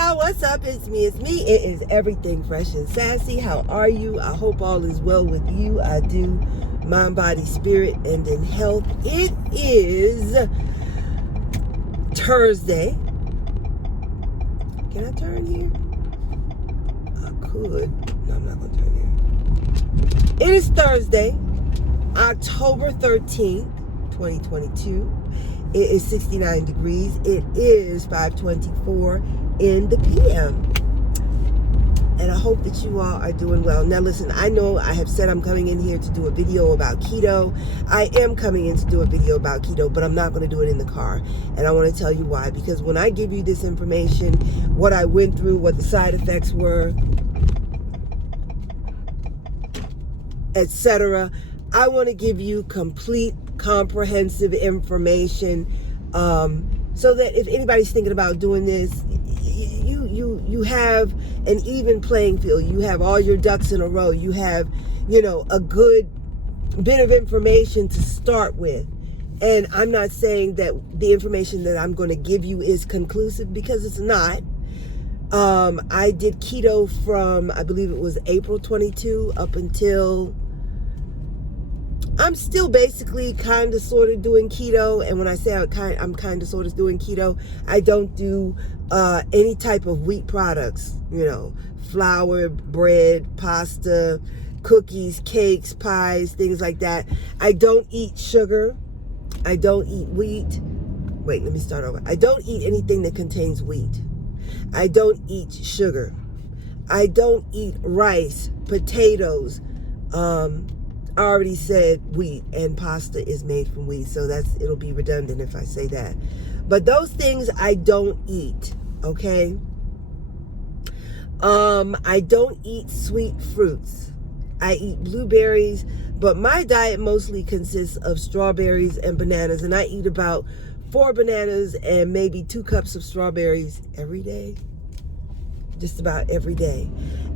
y'all, what's up? It's me. It is Everything Fresh and Sassy. How are you? I hope all is well with you. I do. Mind, body, spirit, and in health. It is Thursday. Can I turn here? I could. No, I'm not going to turn here. It is Thursday, October 13th, 2022. It is 69 degrees. It is 5:24 in the PM. And I hope that you all are doing well. Now listen, I know I have said I'm coming in here to do a video about keto. I am coming in to do a video about keto, but I'm not going to do it in the car. And I want to tell you why. Because when I give you this information, what I went through, what the side effects were, etc., I want to give you complete, comprehensive information, so that if anybody's thinking about doing this, you have an even playing field. You have all your ducks in a row. You have, a good bit of information to start with. And I'm not saying that the information that I'm going to give you is conclusive, because it's not. I did keto from, I believe it was April 22 up until, I'm still basically kind of sort of doing keto. And when I say I'm kind of sort of doing keto, I don't do any type of wheat products, flour, bread, pasta, cookies, cakes, pies, things like that. I don't eat sugar. I don't eat wheat. Wait, let me start over. I don't eat anything that contains wheat. I don't eat sugar. I don't eat rice, potatoes. I already said wheat, and pasta is made from wheat, so it'll be redundant if I say that. But those things I don't eat, okay? I don't eat sweet fruits. I eat blueberries, but my diet mostly consists of strawberries and bananas, and I eat about 4 bananas and maybe 2 cups of strawberries every day. Just about every day.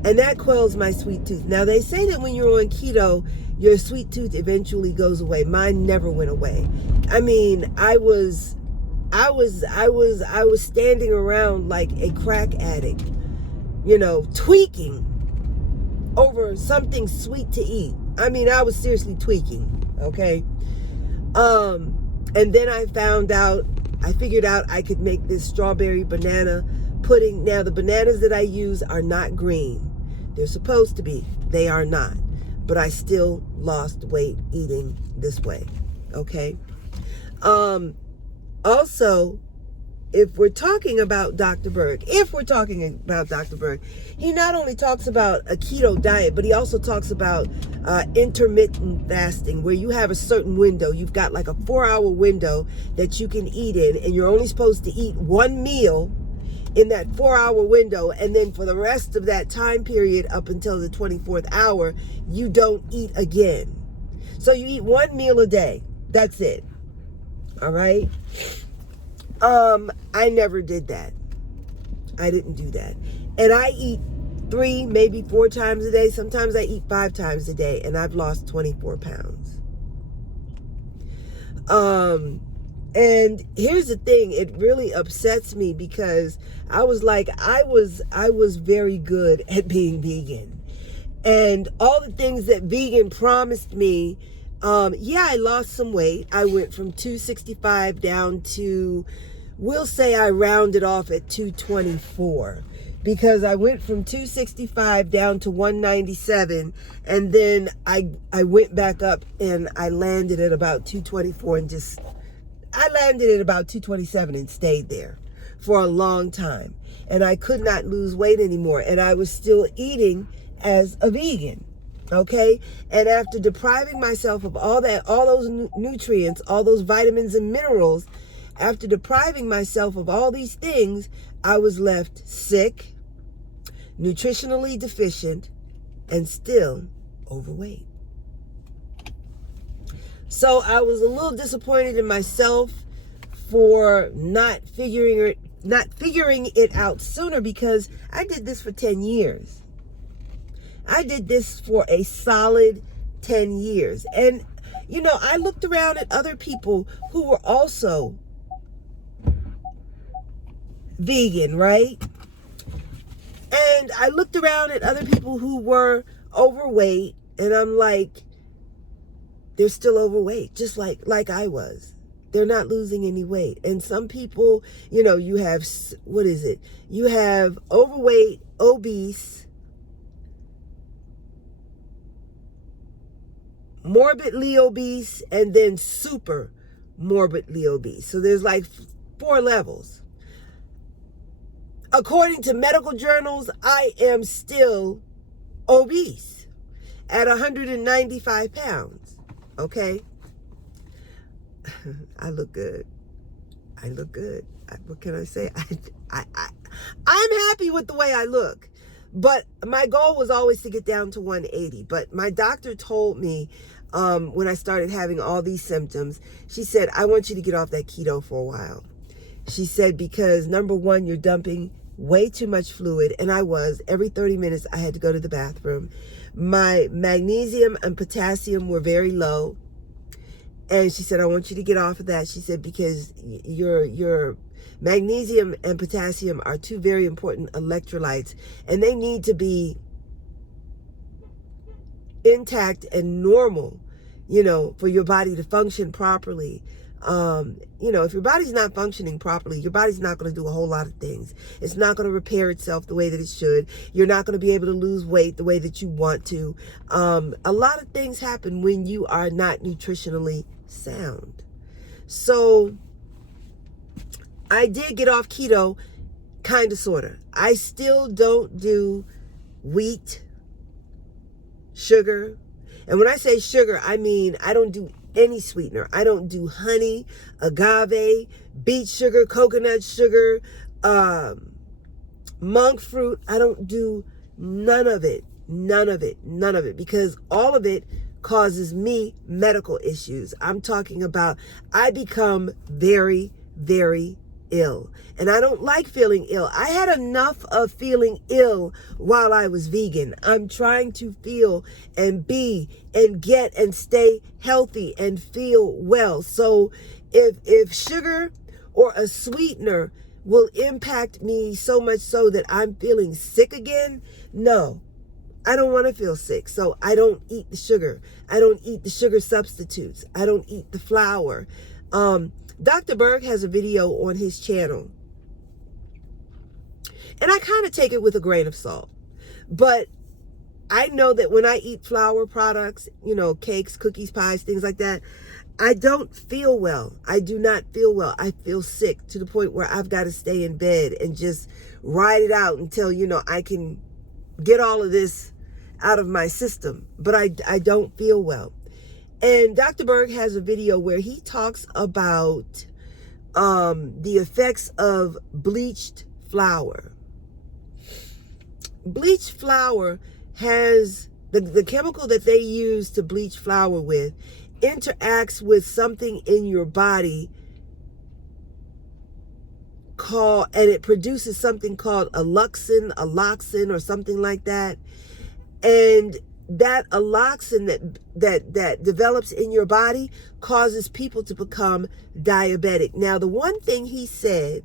And that quells my sweet tooth. Now, they say that when you're on keto, your sweet tooth eventually goes away. Mine never went away. I mean, I was standing around like a crack addict, tweaking over something sweet to eat. I mean, I was seriously tweaking, okay? And then I figured out I could make this strawberry banana pudding. Now, the bananas that I use are not green. They're supposed to be. They are not. But I still lost weight eating this way. Okay? Also, if we're talking about Dr. Berg, he not only talks about a keto diet, but he also talks about intermittent fasting, where you have a certain window. You've got like a 4-hour window that you can eat in, and you're only supposed to eat one meal in that 4-hour window, and then for the rest of that time period up until the 24th hour, you don't eat again. So you eat one meal a day. That's it. All right? I never did that. I didn't do that. And I eat 3, maybe 4 times a day. Sometimes I eat 5 times a day, and I've lost 24 pounds. And here's the thing, it really upsets me, because I was very good at being vegan. And all the things that vegan promised me, I lost some weight. I went from 265 down to, we'll say I rounded off at 224. Because I went from 265 down to 197, and then I went back up and I landed at about 224 I landed at about 227 and stayed there for a long time. And I could not lose weight anymore. And I was still eating as a vegan. Okay? And after depriving myself of all those nutrients, all those vitamins and minerals, after depriving myself of all these things, I was left sick, nutritionally deficient, and still overweight. So I was a little disappointed in myself for not figuring it out sooner, because I did this for 10 years. I did this for a solid 10 years. And, I looked around at other people who were also vegan, right? And I looked around at other people who were overweight, and I'm like, they're still overweight, just like I was. They're not losing any weight. And some people, you have, what is it? You have overweight, obese, morbidly obese, and then super morbidly obese. So there's like 4 levels. According to medical journals, I am still obese at 195 pounds. Okay? I look good. I look good. What can I say? I'm happy with the way I look. But my goal was always to get down to 180. But my doctor told me when I started having all these symptoms, she said, I want you to get off that keto for a while. She said, because number one, you're dumping way too much fluid. And I was. Every 30 minutes, I had to go to the bathroom. My magnesium and potassium were very low. And she said, I want you to get off of that. She said, because your magnesium and potassium are 2 very important electrolytes, and they need to be intact and normal, for your body to function properly. If your body's not functioning properly, your body's not going to do a whole lot of things. It's not going to repair itself the way that it should. You're not going to be able to lose weight the way that you want to. A lot of things happen when you are not nutritionally sound. So I did get off keto, kind of, sort of. I still don't do wheat, sugar. And when I say sugar, I mean I don't do any sweetener. I don't do honey, agave, beet sugar, coconut sugar, monk fruit. I don't do none of it, because all of it causes me medical issues. I'm talking about I become very, very ill. And I don't like feeling ill. I had enough of feeling ill while I was vegan. I'm trying to feel and be and get and stay healthy and feel well. So if sugar or a sweetener will impact me so much so that I'm feeling sick again, no. I don't want to feel sick, so I don't eat the sugar. I don't eat the sugar substitutes. I don't eat the flour. Dr. Berg has a video on his channel, and I kind of take it with a grain of salt. But I know that when I eat flour products, cakes, cookies, pies, things like that, I don't feel well. I do not feel well. I feel sick to the point where I've got to stay in bed and just ride it out until, I can get all of this out of my system. But I don't feel well. And Dr. Berg has a video where he talks about the effects of bleached flour. Bleached flour has the chemical that they use to bleach flour with interacts with something in your body and it produces something called alloxin or something like that. And that alloxin that develops in your body causes people to become diabetic. Now, the one thing he said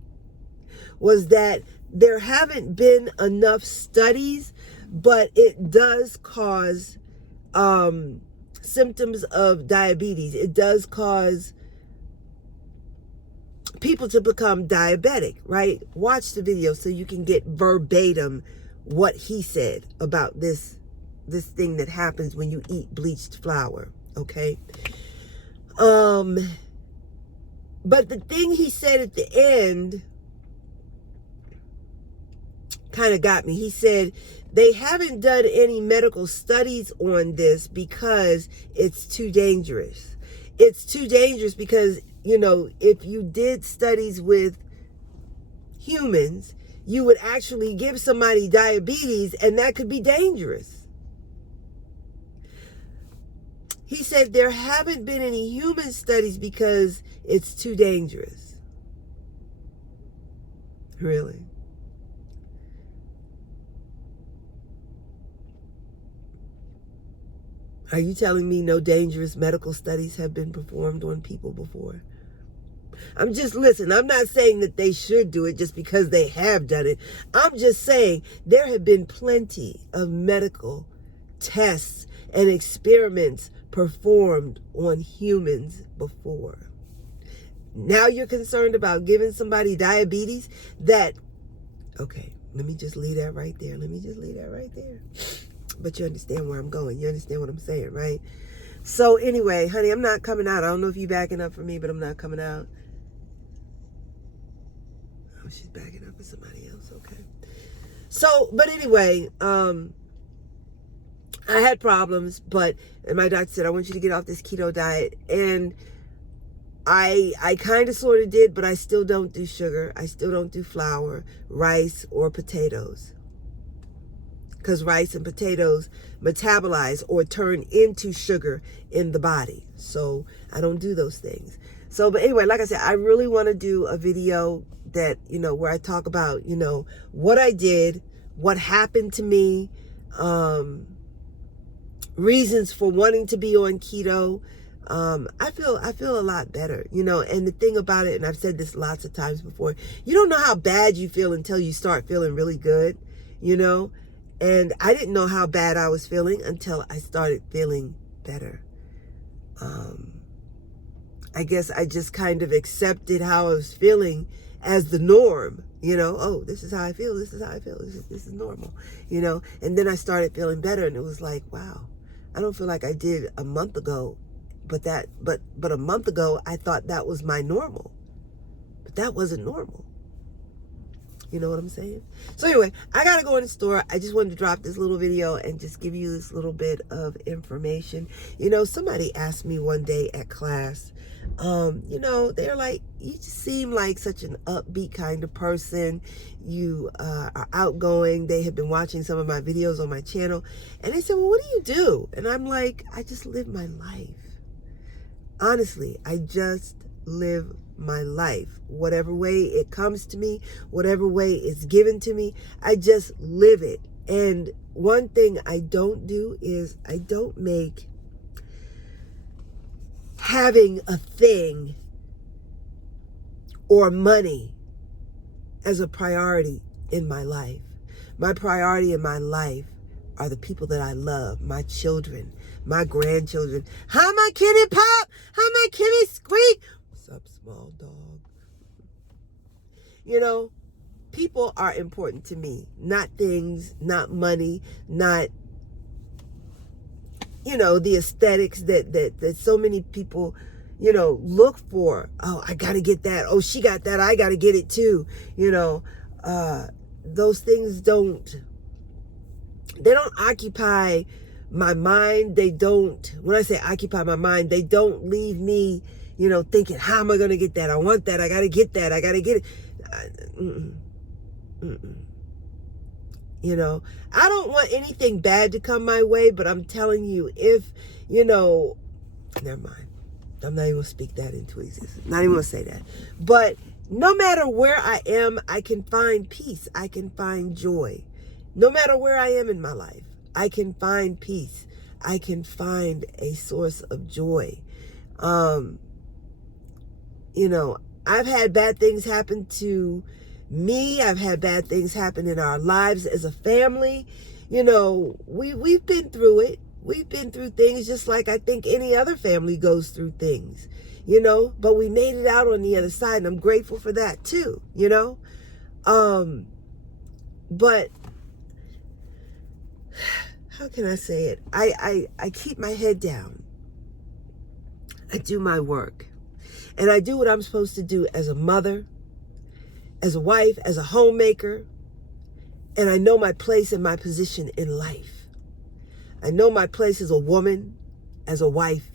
was that there haven't been enough studies, but it does cause symptoms of diabetes. It does cause people to become diabetic, right? Watch the video so you can get verbatim what he said about this thing that happens when you eat bleached flour, okay? But the thing he said at the end kind of got me. He said they haven't done any medical studies on this because it's too dangerous. It's too dangerous because, if you did studies with humans, you would actually give somebody diabetes, and that could be dangerous. He said there haven't been any human studies because it's too dangerous. Really? Are you telling me no dangerous medical studies have been performed on people before? I'm just, listen, I'm not saying that they should do it just because they have done it. I'm just saying there have been plenty of medical tests and experiments performed on humans before. Now you're concerned about giving somebody diabetes that, okay, let me just leave that right there. But you understand where I'm going. You understand what I'm saying, right? So anyway, honey, I'm not coming out. I don't know if you're backing up for me, but I'm not coming out. Oh, she's backing up for somebody else. Okay. So, but anyway, I had problems, and my doctor said, I want you to get off this keto diet. And I kind of sort of did, but I still don't do sugar. I still don't do flour, rice, or potatoes. Because rice and potatoes metabolize or turn into sugar in the body. So I don't do those things. So, but anyway, like I said, I really want to do a video that, where I talk about, what I did, what happened to me, reasons for wanting to be on keto. I feel a lot better, and the thing about it, and I've said this lots of times before, you don't know how bad you feel until you start feeling really good, and I didn't know how bad I was feeling until I started feeling better. I guess I just kind of accepted how I was feeling as the norm, oh, this is how I feel, this is normal, and then I started feeling better, and it was like, wow, I don't feel like I did a month ago. But a month ago, I thought that was my normal. But that wasn't normal. You know what I'm saying? So anyway, I got to go in the store. I just wanted to drop this little video and just give you this little bit of information. Somebody asked me one day at class, they're like, you just seem like such an upbeat kind of person. You are outgoing. They have been watching some of my videos on my channel. And they said, well, what do you do? And I'm like, I just live my life. Honestly, I just live my life. Whatever way it comes to me, whatever way it's given to me, I just live it. And one thing I don't do is I don't make having a thing or money as a priority in my life. My priority in my life are the people that I love, my children, my grandchildren. Hi, my kitty Pop. Hi, my kitty Squeak. What's up, small dog? People are important to me, not things, not money, not, the aesthetics that so many people, look for. Oh, I got to get that. Oh, she got that. I got to get it too. Those things don't occupy my mind. They don't, when I say occupy my mind, they don't leave me, thinking, how am I going to get that? I want that. I got to get that. I got to get it. I don't want anything bad to come my way, but I'm telling you, if, never mind. I'm not even going to speak that into existence. Not even going to say that. But no matter where I am, I can find peace. I can find joy. No matter where I am in my life, I can find peace. I can find a source of joy. I've had bad things happen to me. I've had bad things happen in our lives as a family. We've been through it. We've been through things just like I think any other family goes through things, but we made it out on the other side, and I'm grateful for that too, but how can I say it? I keep my head down. I do my work. And I do what I'm supposed to do as a mother, as a wife, as a homemaker. And I know my place and my position in life. I know my place as a woman, as a wife,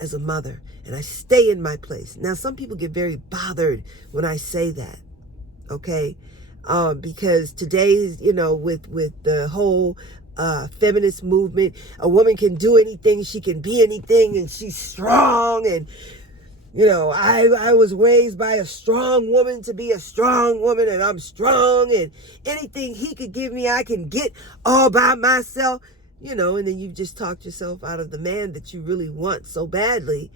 as a mother. And I stay in my place. Now, some people get very bothered when I say that. Okay? Because today's, with the whole feminist movement, a woman can do anything, she can be anything, and she's strong, and I was raised by a strong woman to be a strong woman, and I'm strong, and anything he could give me, I can get all by myself, and then you've just talked yourself out of the man that you really want so badly.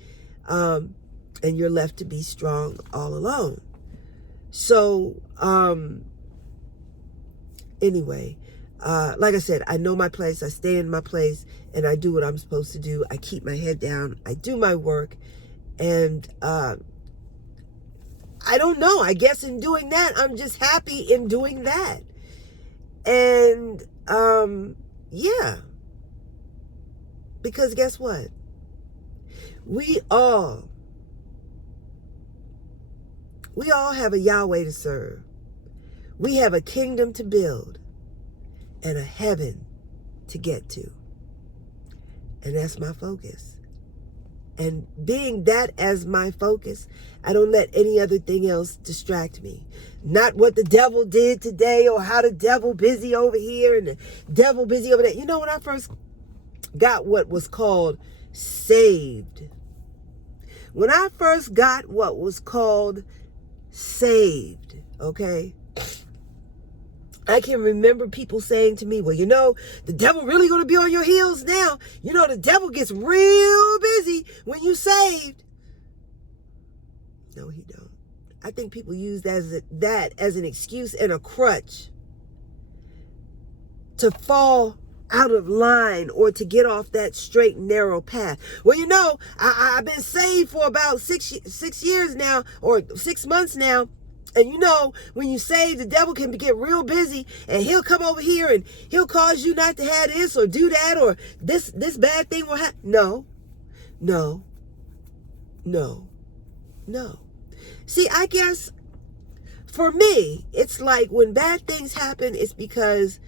and you're left to be strong all alone. So, anyway, like I said, I know my place. I stay in my place, and I do what I'm supposed to do. I keep my head down. I do my work, and I don't know. I guess in doing that, I'm just happy in doing that. And yeah, because guess what? We all have a Yahweh to serve. We have a kingdom to build and a heaven to get to. And that's my focus. And being that as my focus, I don't let any other thing else distract me. Not what the devil did today, or how the devil busy over here and the devil busy over there. You know, when I first got what was called saved, when I first got what was called saved, okay, I can remember people saying to me, well, you know, the devil really going to be on your heels now. You know, the devil gets real busy when you saved. No, he don't. I think people use that as an excuse and a crutch to fall out of line or to get off that straight and narrow path. Well, you know, I've been saved for about six years now, or 6 months now. And you know, when you save, the devil can get real busy, and he'll come over here and he'll cause you not to have this or do that, or this bad thing will happen. No. See, I guess for me, it's like when bad things happen, it's because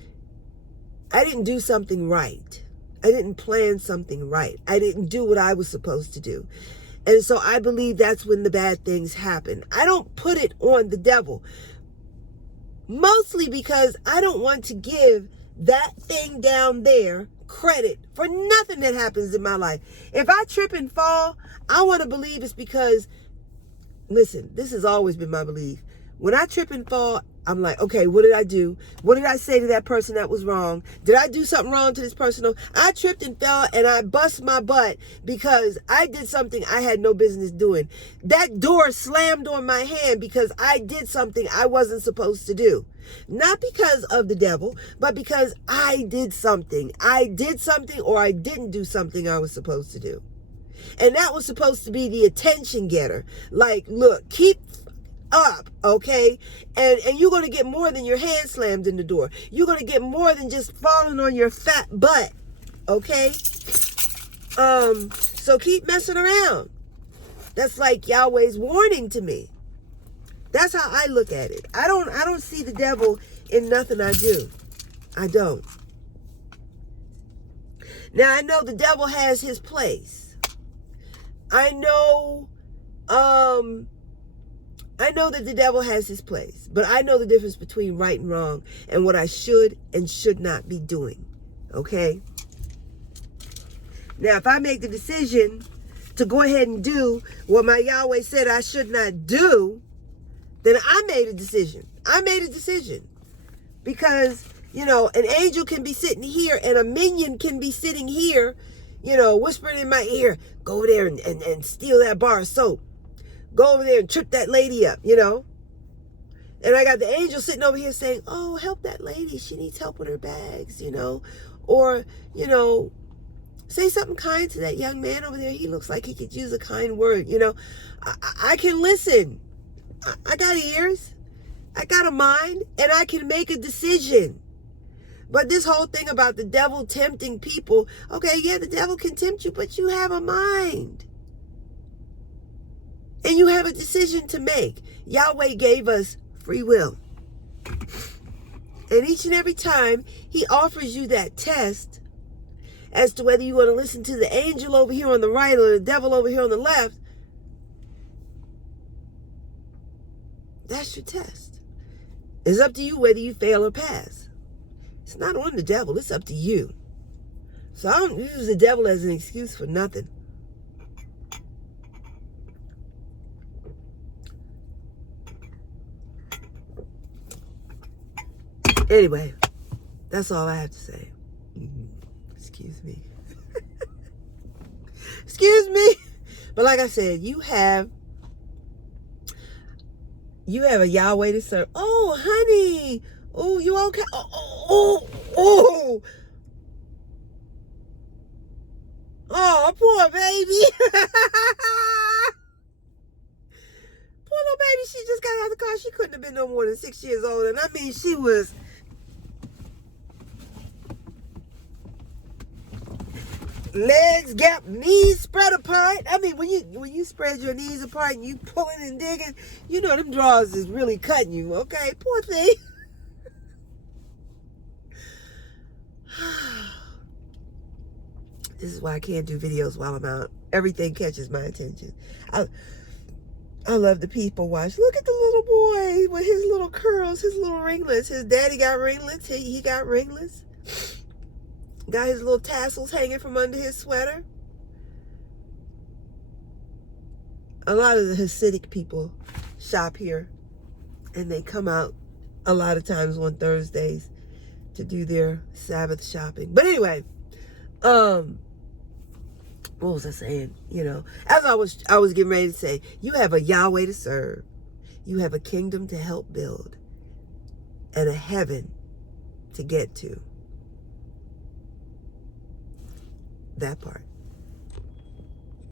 I didn't do something right. I didn't plan something right. I didn't do what I was supposed to do. And so I believe that's when the bad things happen. I don't put it on the devil. Mostly because I don't want to give that thing down there credit for nothing that happens in my life. If I trip and fall, I want to believe it's because, listen, this has always been my belief. When I trip and fall, I'm like, okay, what did I do? What did I say to that person that was wrong? Did I do something wrong to this person? No, I tripped and fell and I bust my butt because I did something I had no business doing. That door slammed on my hand because I did something I wasn't supposed to do. Not because of the devil, but because I did something. I did something, or I didn't do something I was supposed to do. And that was supposed to be the attention getter. Like, look, keep up, okay? And you're going to get more than your hand slammed in the door. You're going to get more than just falling on your fat butt, okay? So keep messing around. That's like Yahweh's warning to me. That's how I look at it. I don't see the devil in nothing I do. I don't. Now, I know the devil has his place. I know that the devil has his place, but I know the difference between right and wrong and what I should and should not be doing, okay? Now, if I make the decision to go ahead and do what my Yahweh said I should not do, then I made a decision. I made a decision because, you know, an angel can be sitting here and a minion can be sitting here, you know, whispering in my ear, go over there and steal that bar of soap. Go over there and trip that lady up, you know. And I got the angel sitting over here saying, oh, help that lady. She needs help with her bags, you know. Or, you know, say something kind to that young man over there. He looks like he could use a kind word, you know. I can listen. I got ears. I got a mind. And I can make a decision. But this whole thing about the devil tempting people, okay, yeah, the devil can tempt you, but you have a mind. And you have a decision to make. Yahweh gave us free will. And each and every time he offers you that test as to whether you want to listen to the angel over here on the right or the devil over here on the left, that's your test. It's up to you whether you fail or pass. It's not on the devil. It's up to you. So I don't use the devil as an excuse for nothing. Anyway, that's all I have to say. Excuse me. Excuse me. But like I said, you have You have a Yahweh to serve. Oh, honey. Oh, you okay? Oh. Oh, poor baby. Poor little baby. She just got out of the car. She couldn't have been no more than 6 years old. And I mean, she was legs gap, knees spread apart. I mean, when you spread your knees apart and you pulling and digging, you know them drawers is really cutting you. Okay, poor thing. This is why I can't do videos while I'm out. Everything catches my attention. I love the people watch. Look at the little boy with his little curls, his little ringlets. His daddy got ringlets. He got ringlets. Got his little tassels hanging from under his sweater. A lot of the Hasidic people shop here, and they come out a lot of times on Thursdays to do their Sabbath shopping. But anyway, what was I saying? You know, as I was getting ready to say, you have a Yahweh to serve. You have a kingdom to help build and a heaven to get to. That part.